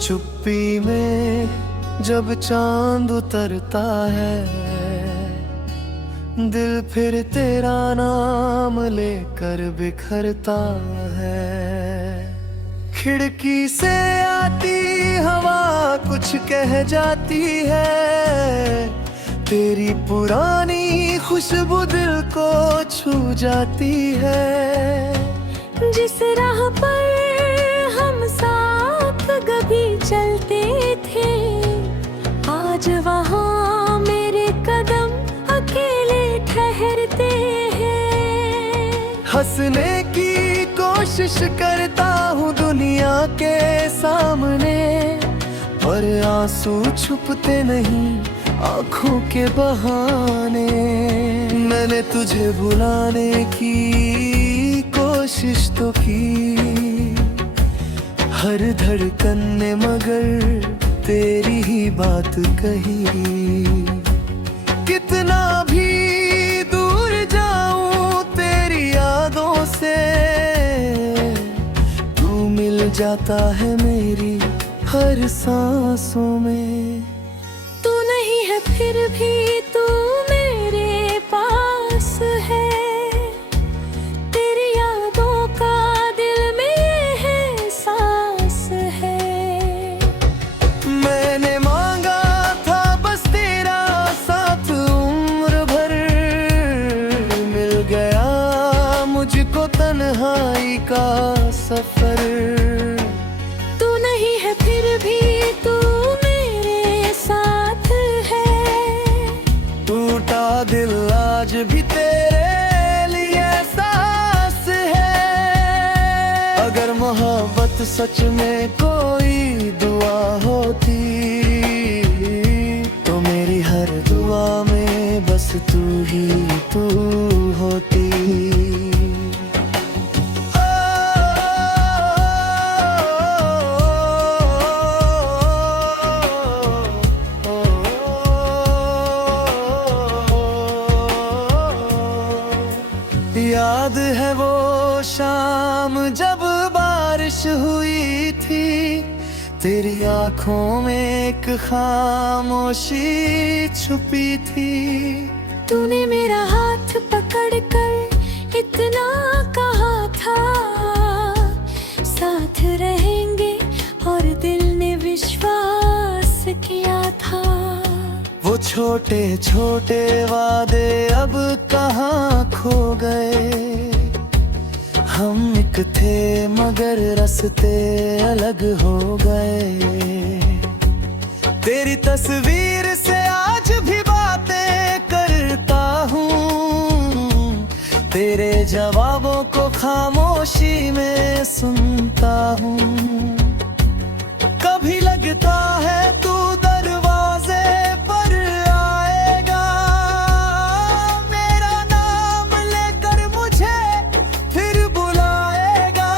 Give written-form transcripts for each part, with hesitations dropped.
चुप्पी में जब चांद उतरता है, दिल फिर तेरा नाम लेकर बिखरता है। खिड़की से आती हवा कुछ कह जाती है, तेरी पुरानी खुशबू दिल को छू जाती है। जिस राह पर हम साथ कभी चलते थे, आज वहाँ मेरे कदम अकेले ठहरते हैं। हंसने की कोशिश करता हूँ दुनिया के सामने, पर आंसू छुपते नहीं आँखों के बहाने। मैंने तुझे भुलाने की कोशिश तो की, हर धड़कन ने मगर तेरी ही बात कही। कितना भी दूर जाऊं तेरी यादों से, तू मिल जाता है मेरी हर सांसों में। तू नहीं है फिर भी तू मेरे पास है, तेरी यादों का दिल में है सांस है। मैंने मांगा था बस तेरा साथ उम्र भर, मिल गया मुझको तन्हाई का सफर। तू नहीं है फिर भी तू मेरे साथ है, टूटा दिल आज भी तेरे लिए सांस है। अगर मोहब्बत सच में कोई दुआ होती, तो मेरी हर दुआ में बस तू ही तू होती। याद है वो शाम जब बारिश हुई थी, तेरी आंखों में एक खामोशी छुपी थी। तूने मेरा हाथ पकड़कर इतना कहा था, साथ रहेंगे, और दिल ने विश्वास किया था। वो छोटे छोटे वादे अब कहाँ खो गए, हम एक थे मगर रास्ते अलग हो गए। तेरी तस्वीर से आज भी बातें करता हूँ, तेरे जवाबों को खामोशी में सुनता हूँ। कभी लगता है तू दरवाजे पर आएगा, मेरा नाम लेकर मुझे फिर बुलाएगा।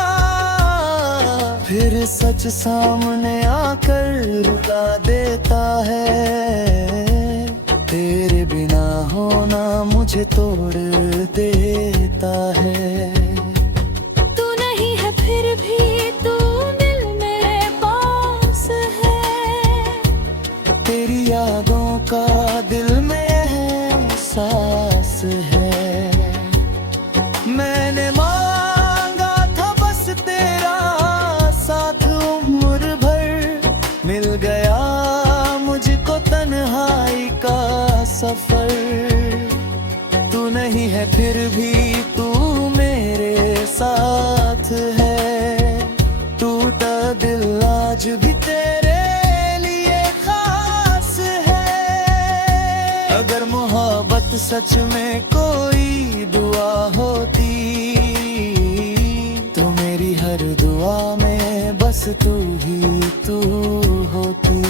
फिर सच सामने आकर रुला देता है, तेरे बिना होना मुझे तोड़ देता है। तू नहीं है फिर भी तू दिल मेरे पास है, तेरी यादों का दिल में एहसास है। मैंने मांगा था बस तेरा साथ उम्र भर, मिल गया मुझको तन्हाई का सफर। तू नहीं है फिर भी तू मेरे साथ है, टूटा दिल आज भी तेरे लिए खास है। अगर मोहब्बत सच में कोई दुआ होती, तो मेरी हर दुआ में बस तू ही तू होती।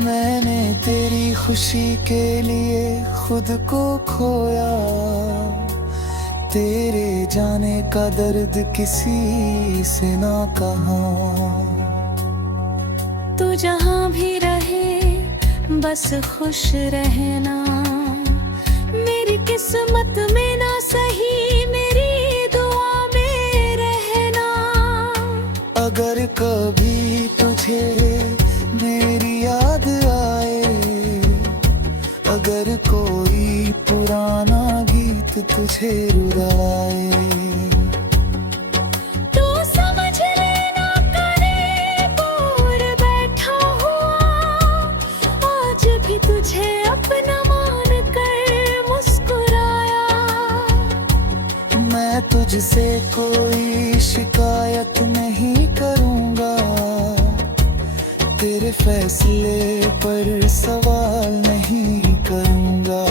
मैंने तेरी खुशी के लिए खुद को खोया, तेरे जाने का दर्द किसी से ना कहा। तू जहाँ भी रहे चाहे बस खुश रहना। मेरी किस्मत में ना सही मेरी दुआ में रहना। अगर कभी तुझे मेरी याद आए, अगर कोई पुराना गीत तुझे रुलाए, तो समझ लेना करीब और बैठा हुआ। आज भी तुझे अपना मान कर मुस्कुराया। मैं तुझसे कोई शिकायत नहीं करूँगा, तेरे फैसले पर सवाल नहीं करूँगा।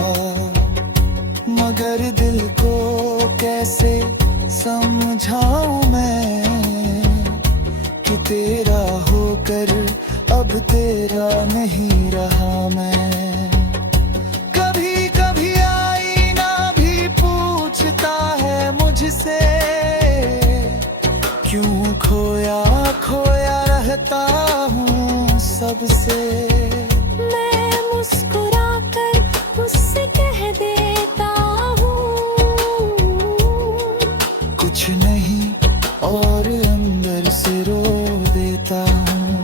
मगर दिल को कैसे समझाऊं मैं कि तेरा होकर अब तेरा नहीं रहा मैं। कभी कभी आईना भी पूछता है मुझसे, क्यों खोया खोया रहता हूँ सबसे। मैं मुस्कुरा कर उससे कह देता हूँ कुछ नहीं और अंदर से रो देता हूँ।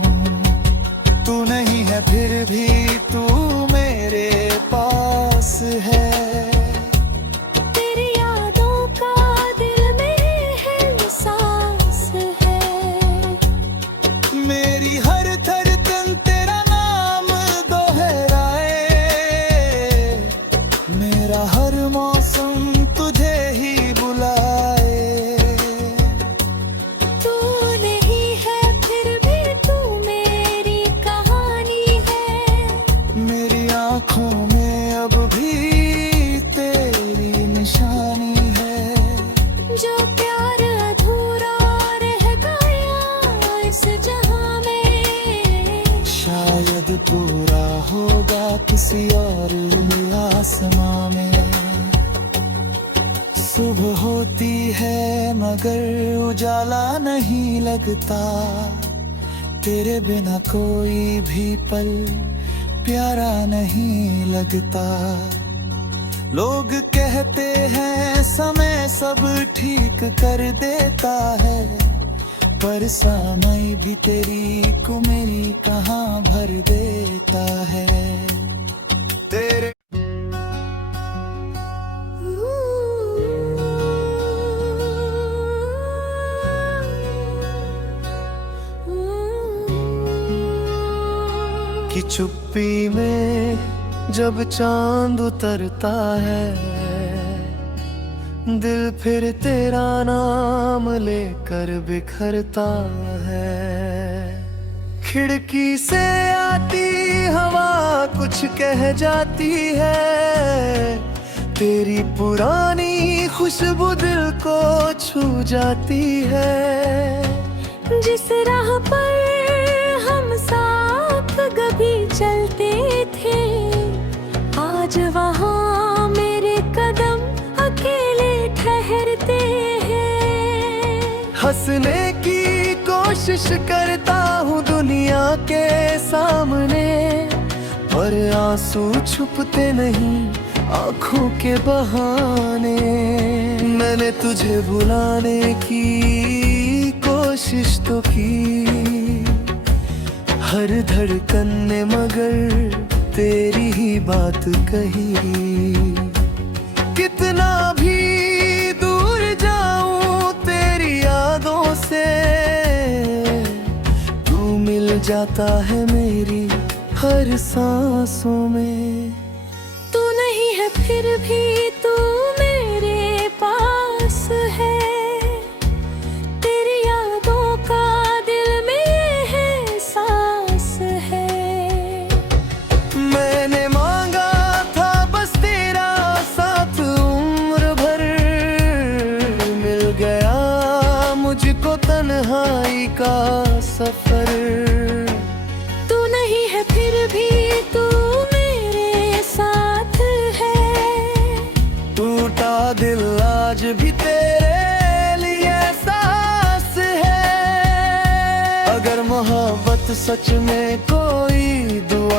तू नहीं है फिर भी तू मेरे पास है। तेरी यादों का दिल में है सांस है। मेरी हर धड़कन तेरा नाम दोहराए, मेरा हर मौसम तुझे ही बुलाए। तू नहीं है फिर भी तू मेरी कहानी है। मेरी आँखों में अब भी तेरी निशानी है। जो प्यार अधूरा रह गया इस जहां में, शायद पूरा होगा किसी और आसमां में। सुबह होती है मगर उजाला नहीं लगता, तेरे बिना कोई भी पल प्यारा नहीं लगता। लोग कहते हैं समय सब ठीक कर देता है, पर समय भी तेरी को मेरी कहाँ भर देता है। तेरे कि चुप्पी में जब चांद उतरता है, दिल फिर तेरा नाम लेकर बिखरता है। खिड़की से आती हवा कुछ कह जाती है, तेरी पुरानी खुशबू दिल को छू जाती है। जिस राह पर हम साथ कभी चलते थे, आज वहाँ मेरे कदम अकेले ठहरते हैं। हंसने की कोशिश करता हूँ दुनिया के सामने, पर आंसू छुपते नहीं आंखों के बहाने। मैंने तुझे भुलाने की कोशिश तो की, हर धड़कन ने मगर तेरी ही बात कही। कितना भी दूर जाऊं तेरी यादों से, तू मिल जाता है मेरी हर सांसों में। तू नहीं है फिर भी तू मेरे पास है। तेरी यादों का दिल में है सांस है। मैंने मांगा था बस तेरा साथ उम्र भर, मिल गया मुझको तन्हाई का सफर। तू नहीं है फिर भी तू मेरे साथ है। टूटा दिल आज भी तेरे लिए सांस है। अगर मोहब्बत सच में कोई दुआ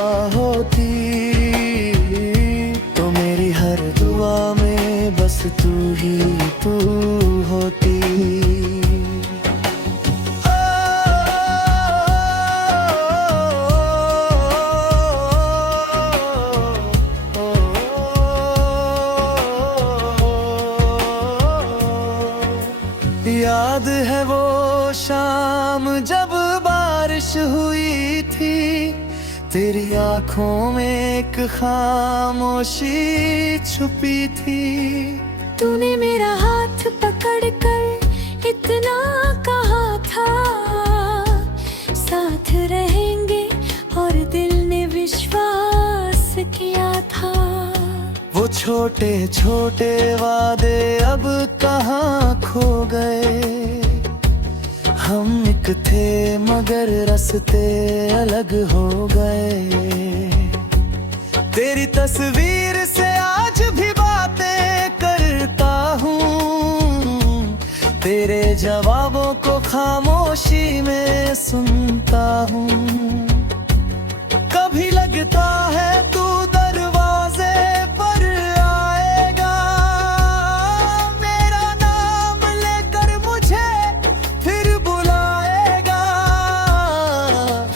तेरी आंखों में एक खामोशी छुपी थी। तूने मेरा हाथ पकड़ कर इतना कहा था, साथ रहेंगे, और दिल ने विश्वास किया था। वो छोटे छोटे वादे अब कहाँ खो गए। हम एक थे मगर रास्ते अलग हो गए। तेरी तस्वीर से आज भी बातें करता हूँ, तेरे जवाबों को खामोशी में सुनता हूँ। कभी लगता है तू दरवाजे पर आएगा, मेरा नाम लेकर मुझे फिर बुलाएगा।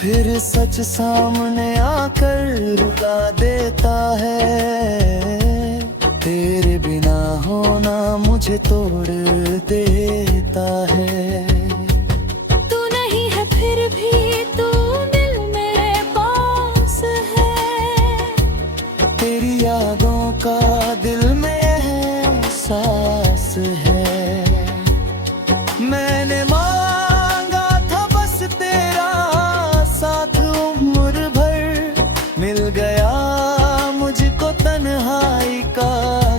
फिर सच सामने आकर रुला देता है। तेरे बिना होना मुझे तोड़ देता है। तू नहीं है फिर भी तू दिल में पास है। तेरी यादों का दिल में एहसास है। मैंने मांगा था बस तेरा साथ उम्र भर, मिल गया मुझको तन्हाई का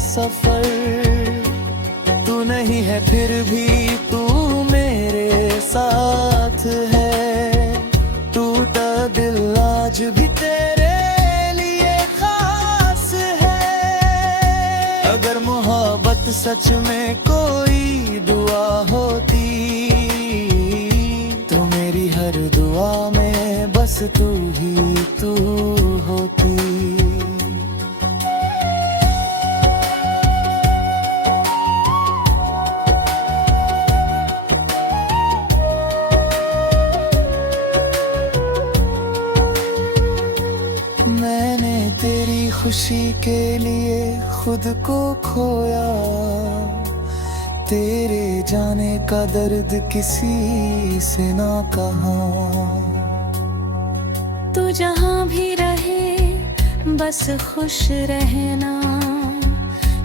सफर। तू नहीं है फिर भी तू मेरे साथ है। टूटा दिल आज भी तेरे लिए खास है। अगर मोहब्बत सच में कोई दुआ होती, तो मेरी हर दुआ में बस तू ही तू होती। मैंने तेरी खुशी के लिए खुद को खोया। तेरे जाने का दर्द किसी से ना कहा। तू जहाँ भी रहे बस खुश रहना।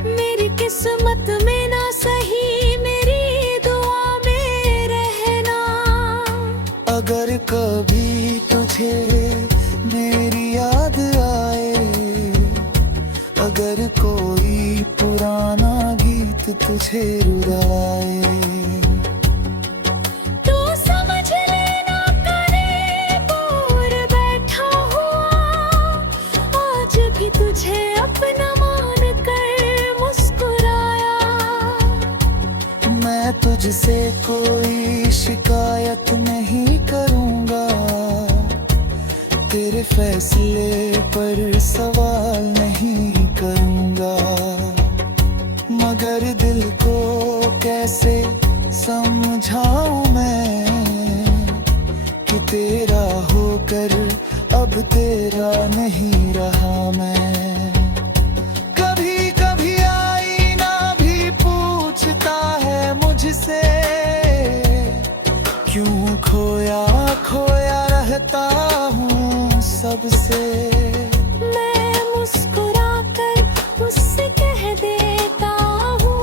मेरी किस्मत में ना सही मेरी दुआ में रहना। अगर कभी तुझे मेरी याद आए, अगर कोई पुराना गीत तुझे रुलाए, तू समझ लेना करीब और बैठा हुआ। आज भी तुझे अपना मान कर मुस्कुराया। मैं तुझसे कोई शिकायत नहीं करूँगा। तेरे फैसले पर सवाल नहीं करूँगा। मगर दिल को कैसे समझाऊं मैं कि तेरा होकर अब तेरा नहीं रहा मैं। कभी कभी आईना भी पूछता है मुझसे, क्यों खोया खोया रहता हूँ सबसे। मैं मुस्कुरा कर उससे कह देता हूँ,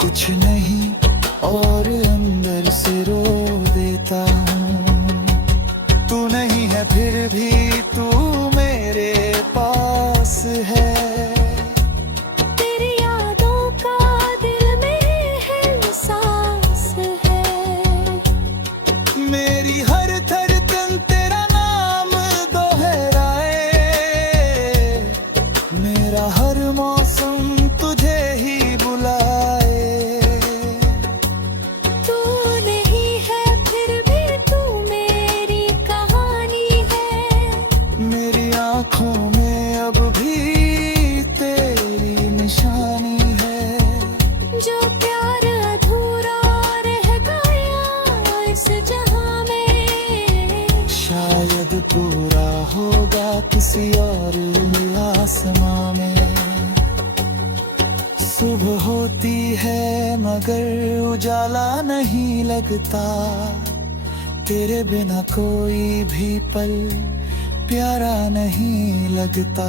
कुछ नहीं और अंदर से रो देता हूँ। तू नहीं है फिर भी तू मेरे पास है। तेरी यादों का दिल में एहसास है। मेरी हर धड़कन तेरा नाम दोहराए। मेरा हर मौसम तुझे ही बुलाए। तू नहीं है फिर भी तू मेरी कहानी है। मेरी आँखों में अब भी तेरी निशानी है। जो प्यार अधूरा रह गया इस जहां में, शायद पूरा होगा किसी और आसमां में। सुबह होती है मगर उजाला नहीं लगता। तेरे बिना कोई भी पल प्यारा नहीं लगता।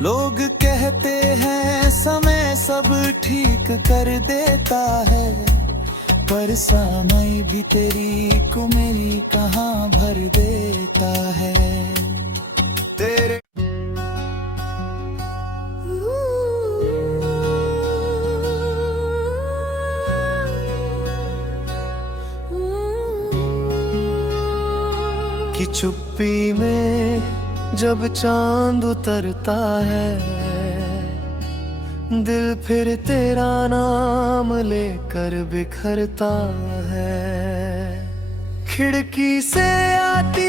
लोग कहते हैं समय सब ठीक कर देता है, पर समय भी तेरी को मेरी कहाँ भर देता है। तेरे कि चुप्पी में जब चांद उतरता है, दिल फिर तेरा नाम लेकर बिखरता है। खिड़की से आती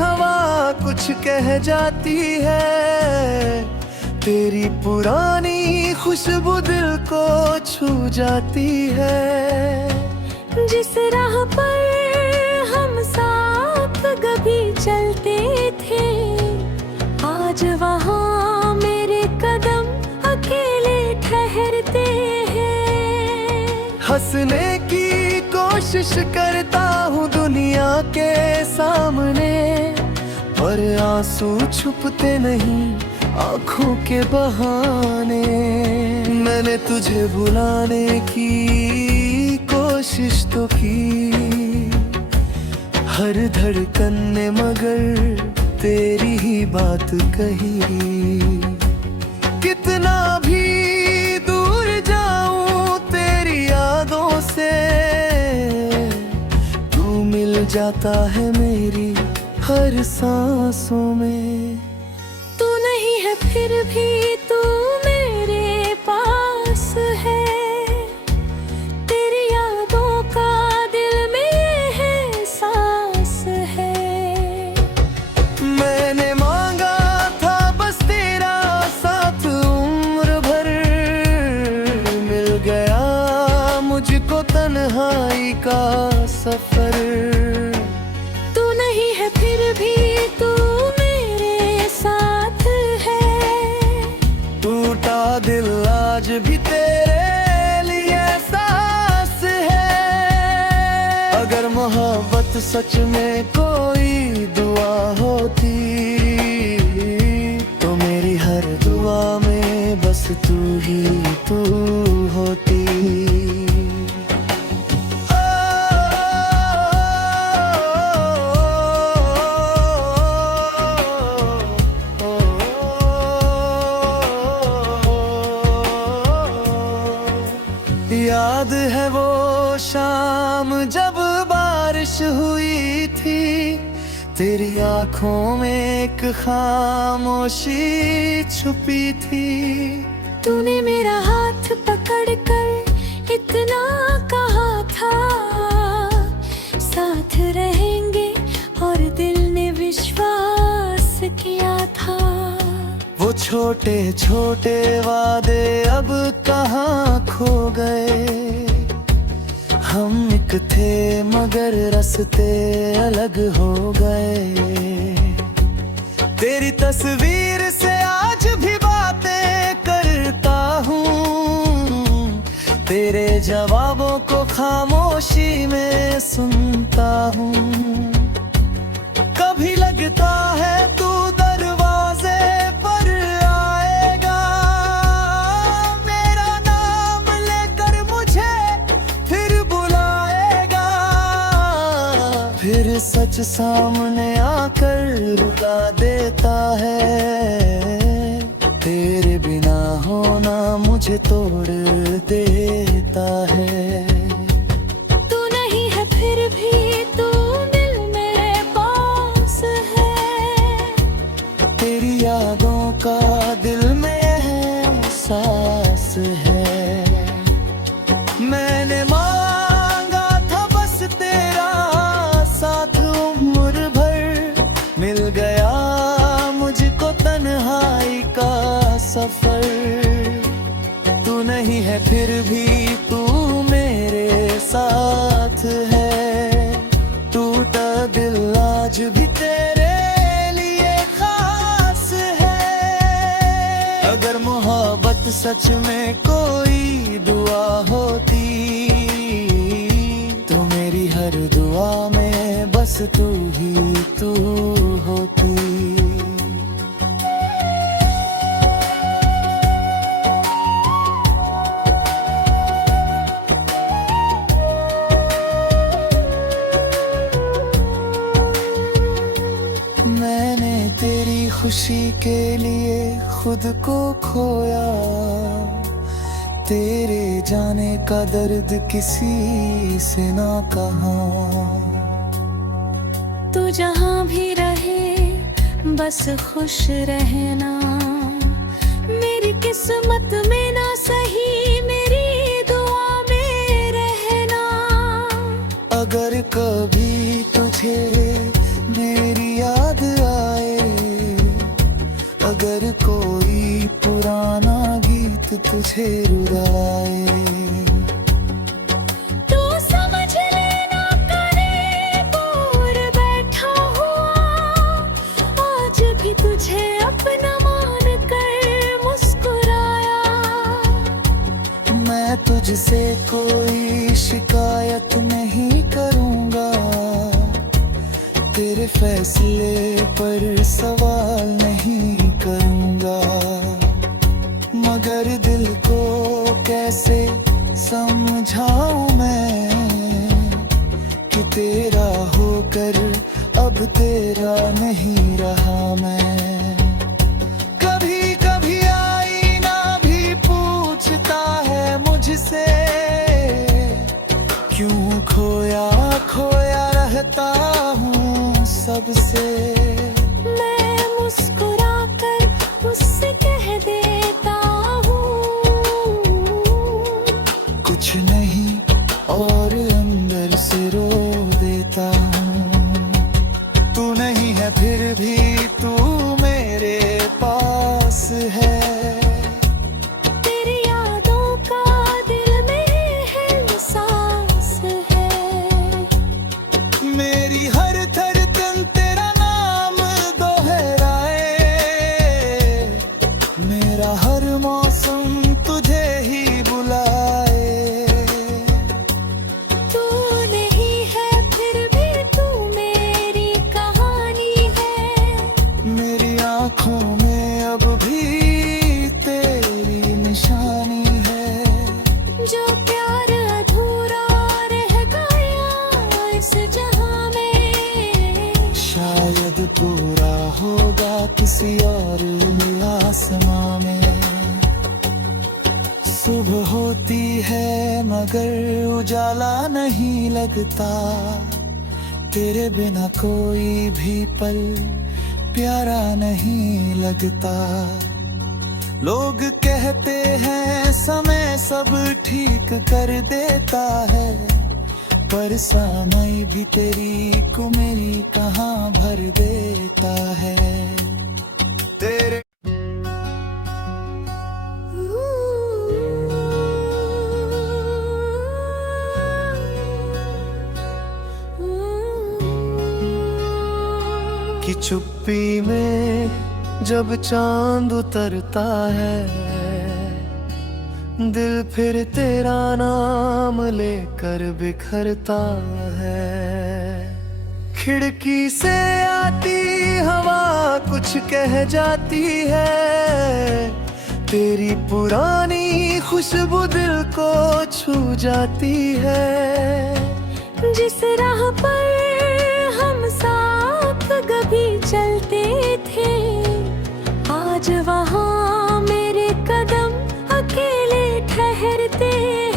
हवा कुछ कह जाती है, तेरी पुरानी खुशबू दिल को छू जाती है। जिस राह पर हम साथ कभी चलते थे, आज वहाँ मेरे कदम अकेले ठहरते हैं। हंसने की कोशिश करता हूँ दुनिया के सामने, पर आंसू छुपते नहीं आंखों के बहाने। मैंने तुझे बुलाने की कोशिश तो की, हर धड़कन ने मगर तेरी ही बात कही। कितना भी दूर जाऊं तेरी यादों से, तू मिल जाता है मेरी हर सांसों में। तू नहीं है फिर भी तू मेरे पास है, तेरी यादों का दिल में है सांस है। मैंने मांगा था बस तेरा साथ उम्र भर, मिल गया मुझको तन्हाई का सफर। तू नहीं है फिर भी तू मेरे साथ है, टूटा दिल आज भी तेरे लिए सांस है। अगर मोहब्बत सच में कोई दुआ होती, तो मेरी हर दुआ में बस तू ही तू होती। याद है वो शाम जब बारिश हुई थी, तेरी आंखों में एक खामोशी छुपी थी। तूने मेरा हाथ पकड़कर इतना कहा था, साथ रहेंगे, और दिल ने विश्वास किया था। वो छोटे छोटे वादे अब कहाँ खो गए, हम एक थे मगर रास्ते अलग हो गए। तेरी तस्वीर से आज भी बातें करता हूँ, तेरे जवाबों को खामोशी में सुनता हूँ। कभी लगता है तू दरवाजे पर आएगा, मेरा नाम लेकर मुझे फिर बुलाएगा। फिर सच सामने आकर रुला देता है, तेरे बिना होना मुझे तोड़ देता है। तू नहीं है फिर भी तू दिल में पास है, तेरी यादों का दिल में एहसास है। मैंने मांगा था बस तेरा साथ उम्र भर, मिल गया मुझको तन्हाई का सफर। तू नहीं है फिर भी तू मेरे साथ है, टूटा दिल आज भी तेरे लिए खास है। अगर मोहब्बत सच में कोई दुआ होती, तो मेरी हर दुआ में बस तू ही तू होती। मैंने तेरी खुशी के लिए खुद को खोया, तेरे जाने का दर्द किसी से ना कहा। तू जहाँ भी रहे बस खुश रहना, मेरी किस्मत में ना सही मेरी दुआ में रहना। अगर कभी तुझे मेरी याद आए, अगर कोई पुराना गीत तुझे रुलाए, तो समझ लेना करीब दूर बैठा हुआ, आज भी तुझे अपना मान कर मुस्कुराया। मैं तुझसे कोई शिकायत नहीं करूँगा, तेरे फैसले पर सवाल नहीं करूँगा। मगर दिल को कैसे समझाऊं मैं कि तेरा होकर अब तेरा नहीं रहा मैं। कभी कभी आईना भी पूछता है मुझसे, क्यों खोया खोया रहता हूँ सबसे। मैं मुस्कुरा कर उससे कह देता हूँ कुछ नहीं और अंदर से रो देता हूँ। तू नहीं है फिर भी तू मेरे पास है, तेरी यादों का दिल में है सांस है। मेरी हर धड़कन तेरा नाम दोहराए, मेरा हर मौसम तुझे ही बुलाए। तू नहीं है फिर भी तू मेरी कहानी है, मेरी आँखों में अब भी तेरी निशानी है। जो प्यार अधूरा रह गया इस जहां में, शायद पूरा होगा किसी और आसमां में। सुबह होती है मगर उजाला नहीं लगता, तेरे बिना कोई भी पल प्यारा नहीं लगता। लोग कहते हैं समय सब ठीक कर देता है, पर समय भी तेरी को मेरी कहाँ भर देता है। तेरे कि चुप्पी में जब चांद उतरता है, दिल फिर तेरा नाम लेकर बिखरता है। खिड़की से आती हवा कुछ कह जाती है, तेरी पुरानी खुशबू दिल को छू जाती है। जिस राह पर हम साथ कभी चलते थे, आज वहाँ मेरे कदम अकेले ठहरते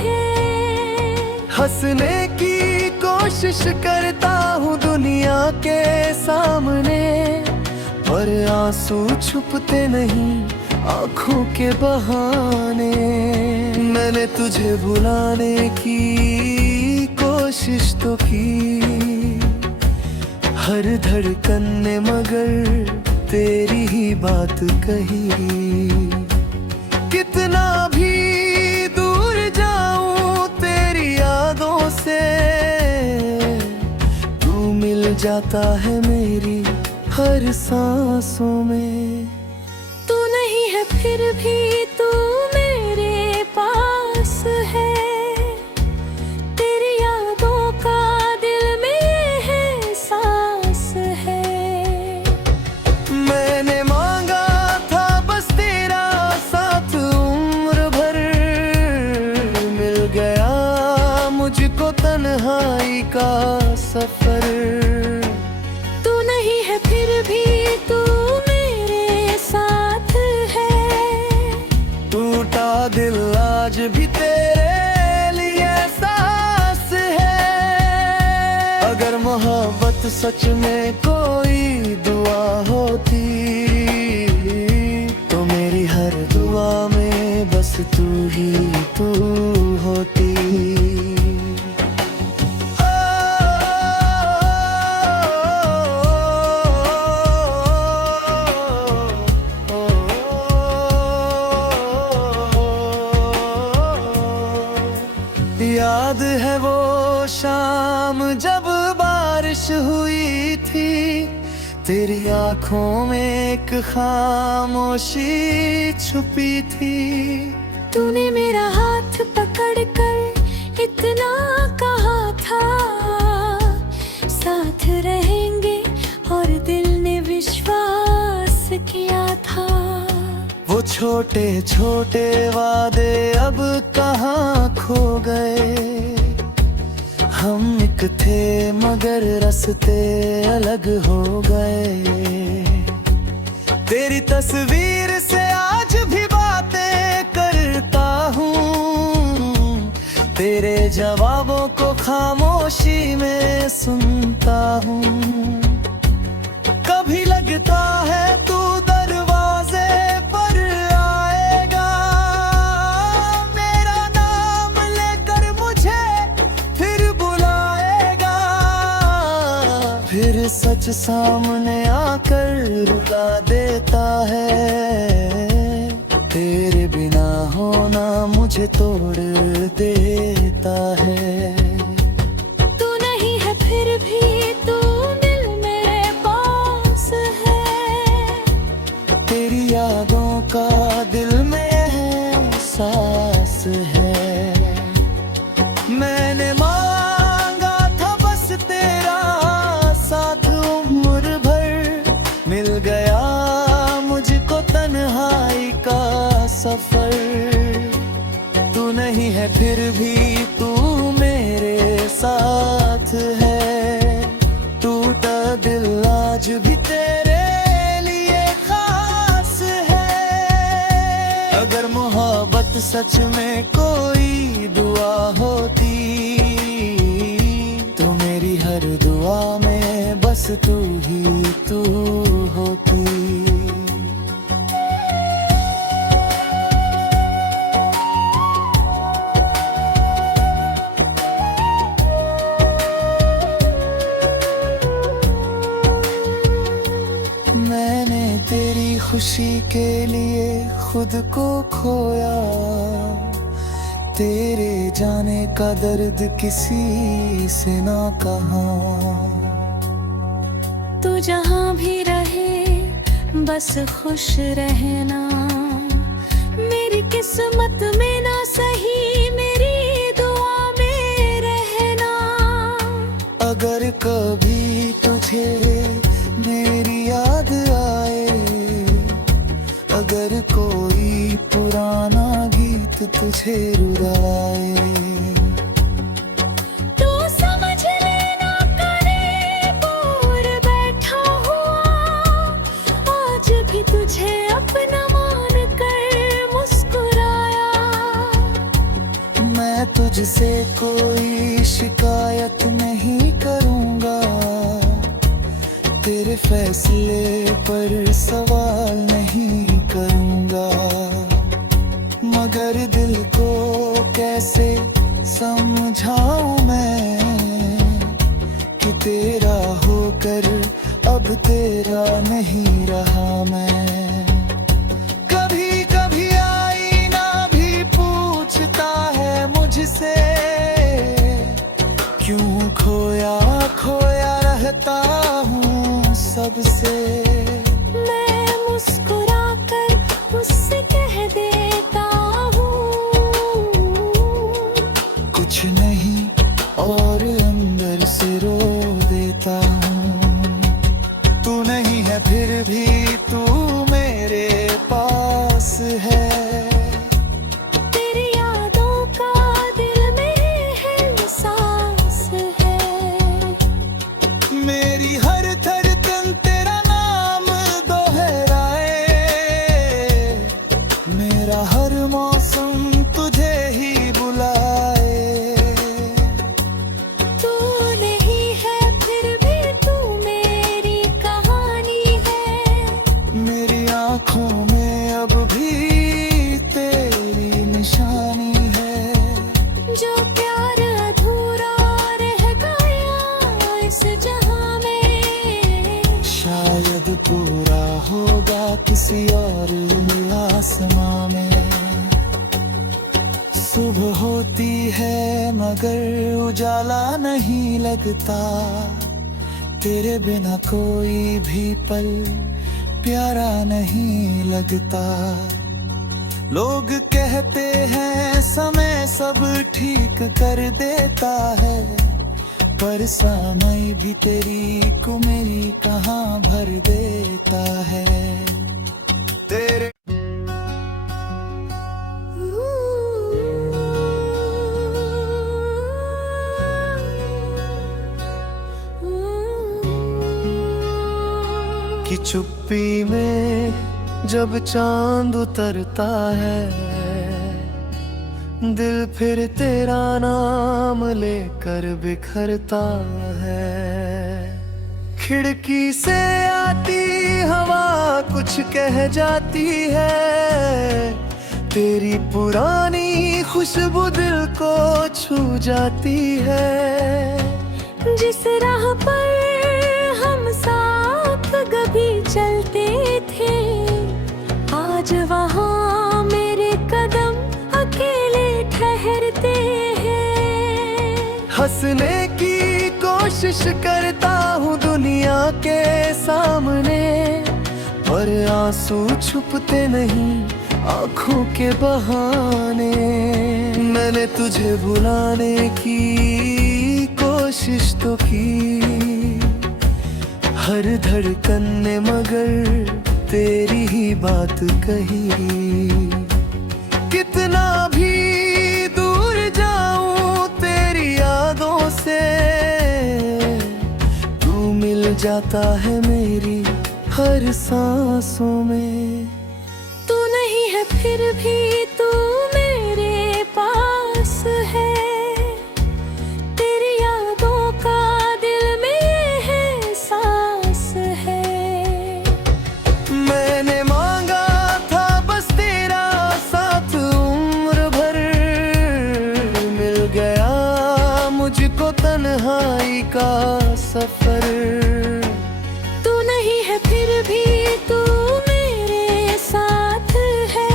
हैं। हंसने की कोशिश करता हूँ दुनिया के सामने, पर आंसू छुपते नहीं आंखों के बहाने। मैंने तुझे भुलाने की कोशिश तो की, हर धड़कन ने मगर तेरी ही बात कही। कितना भी दूर जाऊं तेरी यादों से, तू मिल जाता है मेरी हर सांसों में। तू नहीं है फिर भी तू मेरे पास है, तेरी यादों का दिल में है सांस में कोई दुआ होती, तो मेरी हर दुआ में बस तू ही तू होती। याद है वो शाम जब बारिश हुई थी, तेरी आंखों में एक खामोशी छुपी थी। तूने मेरा हाथ पकड़कर इतना कहा था, साथ रहेंगे, और दिल ने विश्वास किया था। वो छोटे छोटे वादे अब कहाँ खो गए, हम एक थे मगर रास्ते अलग हो गए। तेरी तस्वीर से आज भी बातें करता हूँ, तेरे जवाबों को खामोशी में सुनता हूँ। कभी लगता है तू दरवाजे पर आएगा, मेरा नाम लेकर मुझे फिर बुलाएगा। फिर सच सामने आकर रुला देता है, तेरे बिना होना मुझे तोड़ देता है। तू नहीं है फिर भी तू दिल मेरे पास है, तेरी यादों का दिल में एहसास है। मैंने मांगा था बस तेरा साथ उम्र भर, मिल गया मुझको तन्हाई का सफर। तू नहीं है फिर भी तू मेरे साथ है, टूटा दिल आज भी तेरे लिए खास है। अगर मोहब्बत सच में कोई दुआ होती, तो मेरी हर दुआ में बस तू ही तू होती। मैंने तेरी खुशी के लिए खुद को खोया, तेरे जाने का दर्द किसी से ना कहा। तू जहाँ भी रहे बस खुश रहना, मेरी किस्मत में ना सही मेरी दुआ में रहना। अगर कभी तुझे मेरी याद आए, अगर कोई पुराना गीत तुझे रुलाए, तू समझ लेना करीबूर बैठा हुआ, आज भी तुझे अपना मान कर मुस्कुराया। मैं तुझसे कोई शिकायत नहीं करूँगा, तेरे फैसले पर सवाल नहीं करूँगा। मगर दिल को कैसे समझाऊं मैं, कि तेरा होकर अब तेरा नहीं रहा मैं। कभी कभी आईना भी पूछता है मुझसे, क्यों खोया खोया रहता हूँ सबसे। मैं मुस्कुरा कर आँखों में अब भी तेरी निशानी है। जो प्यार अधूरा रह गया इस जहां में, शायद पूरा होगा किसी और आसमां में। सुबह होती है मगर उजाला नहीं लगता, तेरे बिना कोई भी पल प्यारा नहीं लगता। लोग कहते हैं समय सब ठीक कर देता है, पर समय भी तेरी को मेरी कहाँ भर देता है। तेरे कि चुप्पी में जब चांद उतरता है, दिल फिर तेरा नाम लेकर बिखरता है। खिड़की से आती हवा कुछ कह जाती है, तेरी पुरानी खुशबू दिल को छू जाती है। जिस राह पर हम साथ कभी चलते थे, आज वहाँ मेरे कदम अकेले ठहरते हैं। हंसने की कोशिश करता हूँ दुनिया के सामने, पर आंसू छुपते नहीं आंखों के बहाने। मैंने तुझे भुलाने की कोशिश तो की, हर धड़कन ने मगर तेरी ही बात कही। कितना भी दूर जाऊं तेरी यादों से, तू मिल जाता है मेरी हर सांसों में। तू नहीं है फिर भी तू मेरे पास है, तेरी यादों का दिल में है सांस है। मैंने मांगा था बस तेरा साथ उम्र भर, मिल गया मुझको तन्हाई का सफर। तू नहीं है फिर भी तू मेरे साथ है,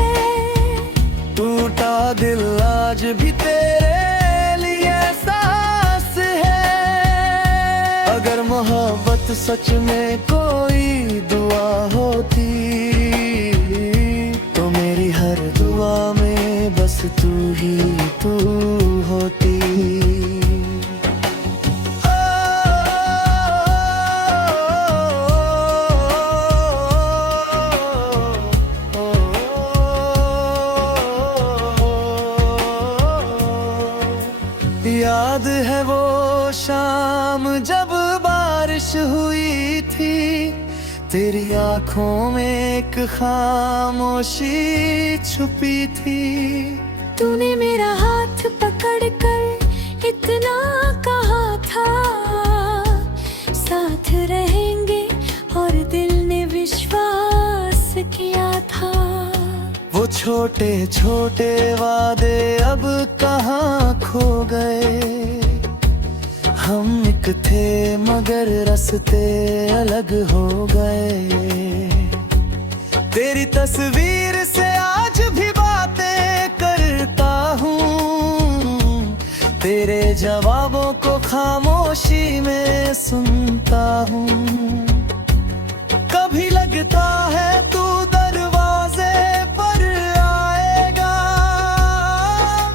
टूटा दिल आज भी तेरे लिए सांस है। अगर मोहब्बत सच में कोई दुआ होती, तो मेरी हर दुआ में बस तू ही तू होती। याद है वो शाम जब बारिश हुई थी, तेरी आंखों में एक खामोशी छुपी थी। तूने मेरा हाथ पकड़कर इतना कहा था, साथ रहेंगे और दिल ने विश्वास किया था। वो छोटे छोटे वादे अब कहाँ खो गए, हम एक थे मगर रास्ते अलग हो गए। तेरी तस्वीर से आज भी बातें करता हूँ, तेरे जवाबों को खामोशी में सुनता हूँ। कभी लगता है तू दरवाजे पर आएगा,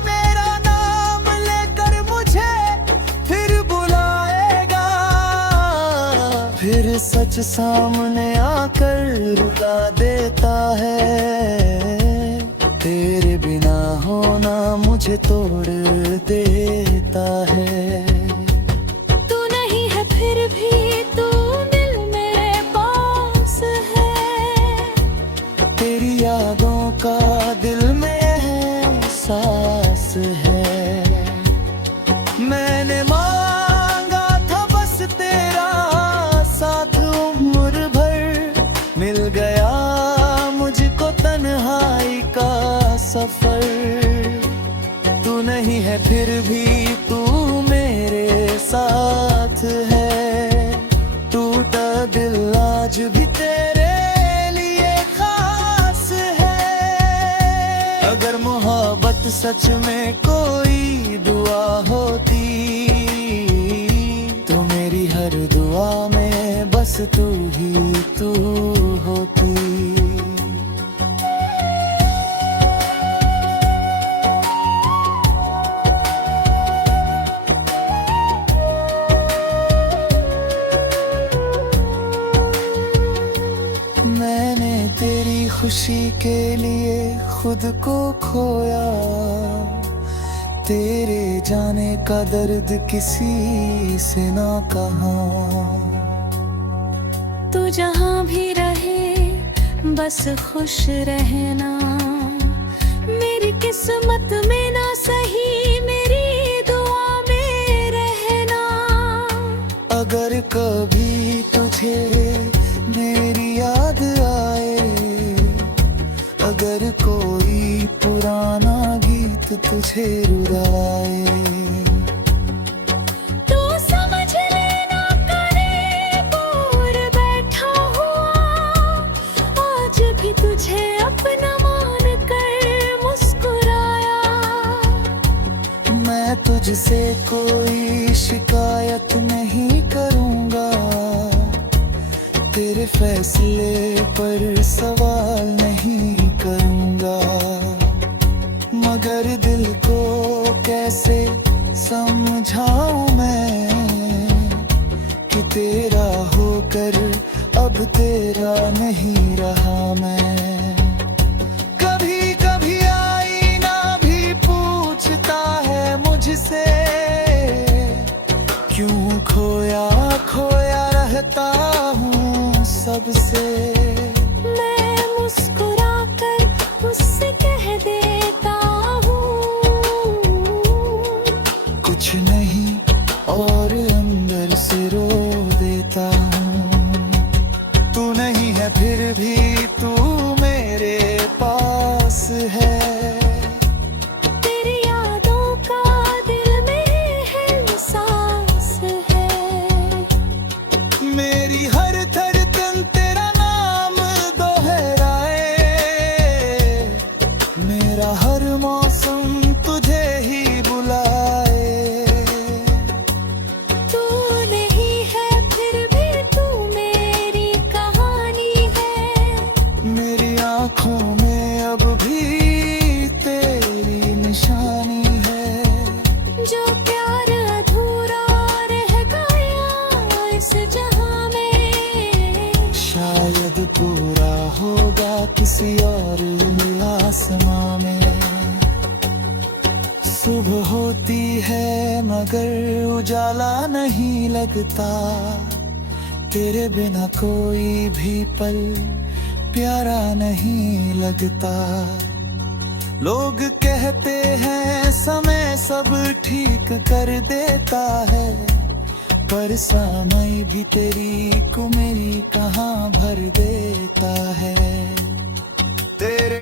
मेरा नाम लेकर मुझे फिर बुलाएगा। फिर सच सामने आकर रुला देता है, तेरे बिना होना मुझे तोड़ देता है। तू नहीं है फिर भी तू दिल मेरे पास है, तेरी यादों का दिल में एहसास है। मैंने मांगा था बस तेरा साथ उम्र भर, मिल गया सच में कोई दुआ होती, तो मेरी हर दुआ में बस तू ही तू होती। मैंने तेरी खुशी के लिए खुद को खोया, तेरे जाने का दर्द किसी से ना कहा। तू जहाँ भी रहे बस खुश रहना, मेरी किस्मत में ना सही मेरी दुआ में रहना। अगर कभी तुझे मेरी याद आए, अगर कोई पुराना गीत तुझे रुलाए, तू समझ लेना करीब और बैठा हुआ, आज भी तुझे अपना मान कर मुस्कुराया। मैं तुझसे कोई शिकायत नहीं करूँगा, तेरे फैसले पर सवाल नहीं करूँगा। मगर दिल को कैसे समझाऊं मैं कि तेरा होकर अब तेरा नहीं रहा मैं। कभी कभी आईना भी पूछता है मुझसे, क्यों खोया खोया रहता हूँ सबसे। मैं मुस्कुरा कर उससे कह देता हूँ, कुछ नहीं और अंदर से रो देता हूँ। तू नहीं है फिर भी तू मेरे पास है, तेरी यादों का दिल में है सांस है। मेरी हर धड़कन तेरा नाम दोहराए, मेरा हर मौसम तुझे ही बुलाए। तू नहीं है फिर भी तू मेरी कहानी है, मेरी आँखों में अब भी तेरी निशानी है। जो प्यार अधूरा रह गया इस जहां में, शायद पूरा होगा किसी और आसमां में। सुबह होती है मगर उजाला नहीं लगता, तेरे बिना कोई भी पल प्यारा नहीं लगता। लोग कहते हैं समय सब ठीक कर देता है, पर समय भी तेरी को मेरी कहाँ भर देता है। तेरे